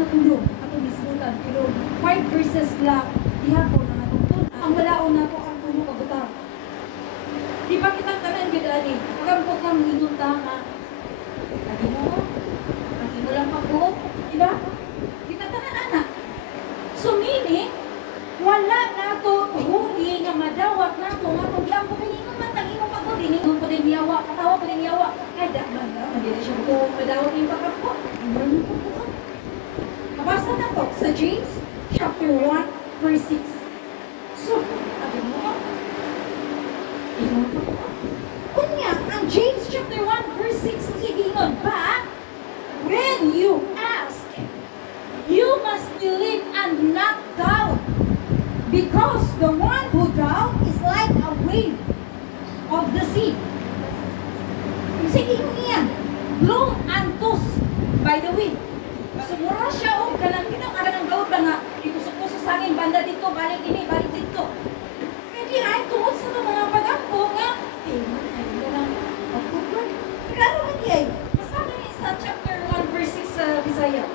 nga tulong, atong disbutan, pero 5 verses lang, ihapon na atong tulong. Ang walaon na to ang tulong kabutar. Di ba kitang tanan gudani? Pagampot kang minuta nga. Lagi mo lang pagbuot. Di ba? Kita tanan anak. So meaning, wala na to huli nga madawat na to nga kung lang pumilingon man tang imong pagod iningon ko din yawa katawa ko din yawa kada man madili siya ko madawat yung pagkapo ano ko po kabasa na to sa James chapter 1 verse 6 so abi mo ingon ko kunya ang James chapter 1 verse 6 sige ingon ba when you ask you must believe and not doubt. Because the one who doubts is like a wave of the sea. Sige mo niya, blown and tossed by the wind. Sumura siya o kanang kinang gawad ba nga, ikusok-kusok sa akin, banda dito, balik ini, balik dito. Kaya di ay tungod sa mga pag-ampo nga, man, ay mo lang, pagkukulan. Klaro man di ay, masama niya sa chapter 1 verse 6 sa Bisaya.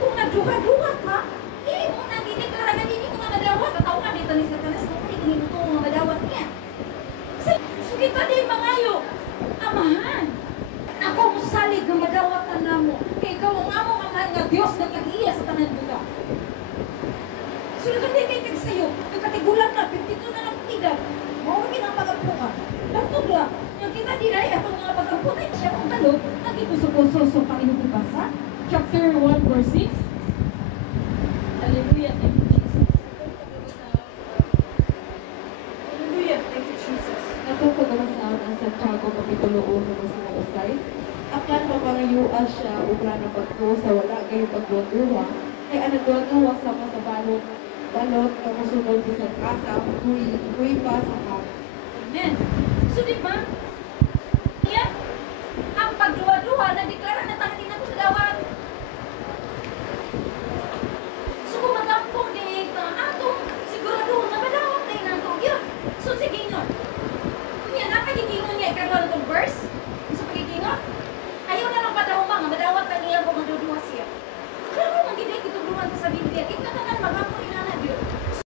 Kung nagduha-duha ka, mo na dineklara na hindi ko nga madawat. Tatawa ka dito ni Satanas, kung hindi ko niluto nga madawat niya. Kasi, sugit pa din mangayo. Amahan, ako musalig nga madawatan na mo. Kaya ikaw ang among amahan nga Diyos na kag-iya sa tanan buka. Sunod ka din kayo sa'yo. Nagkatigulan na, 52 na lang tigang. Mawagin ang pag-ampo ka. Bantog lang. Yung kita dinay, atong mga pag-ampo na siya kung talog, nag-ipuso-puso sa Panginoon Chapter 1 verse 6. Hallelujah, thank you, Jesus. Hallelujah, thank you, Jesus. Natupagamasaon ang Santiago, Kapitulo 1, verse 6. Akan mapangayuan siya ubra na pagko sa wala kayo pagduwa, kay ang nagduwa sama sa balot na musunod sa kasa, huy pa sa hap. Amen. So, di ba,